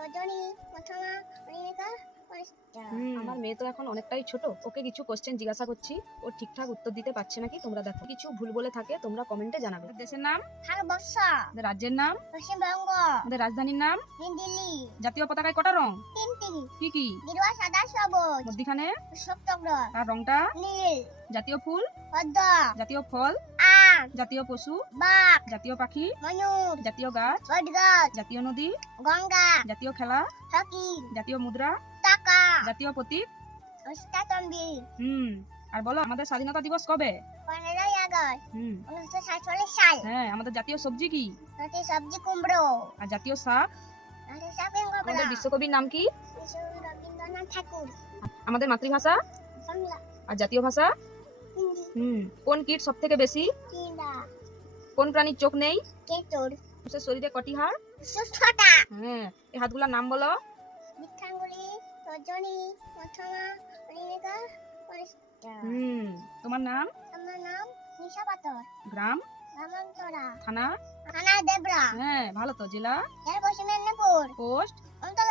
রজনী, প্রথমা, অনিমিকা, অনিষ্টা। আমার মেয়ে তো এখন অনেকটাই ছোট, ওকে কিছু কোশ্চেন জিজ্ঞাসা করছি, ও ঠিকঠাক উত্তর দিতে পারছে নাকি তোমরা দেখো। কিছু ভুল বলে থাকে তোমরা কমেন্টে জানাবে। আমাদের দেশের নাম, ভারতবর্ষ, আমাদের রাজ্যের নাম, পশ্চিমবঙ্গ, আমাদের রাজধানীর নাম, দিল্লি, জাতীয় পতাকায় কটা রং, তিনটি, কি কি, গেরুয়া, সাদা, সবুজ, মধ্যিখানে সপ্তগ্র, তার রংটা, নীল, জাতীয় ফুল, পদ্ম, জাতীয় ফল, আম, জাতীয় পশু, বাঘ, জাতীয় পাখি, ময়ূর, জাতীয় গাছ, বটগাছ, জাতীয় নদী, গঙ্গা, জাতীয় খেলা, হকি, জাতীয় মুদ্রা, টাকা, জাতীয় প্রতীক। অষ্টাতম্বী। আর বলো আমাদের স্বাধীনতা দিবস কবে? 15ই আগস্ট হুম 1947 সাল। হ্যাঁ, আমাদের জাতীয় সবজি কি? রতি সবজি কুমড়ো, আর জাতীয় শাক? রতি শাকের আমাদের গোবরা, বিশ্বকবির নাম কি? রবীন্দ্রনাথ ঠাকুর। আমাদের মাতৃভাষা বাংলা, আর জাতীয় ভাষা? হিন্দি, কোন কীট সব থেকে বেশি? চীনা, কোন প্রাণীর চোখ নেই? কেতুর, মানুষের শরীরে কটি হাড়? সুস্থতা। হ্যাঁ, এই হাতগুলোর নাম বলো। বৃক্ষাঙ্গুলি, রজনী, প্রথমা, অনিমিকা, অনিষ্টা। তোমার নাম? আমার নাম নিশা পাথর। গ্রাম? রামন্তরা, থানা? থানা দেবরা, হ্যাঁ, ভালো তো। জেলা? পশ্চিম মেদিনীপুর, পোস্ট? অন্তর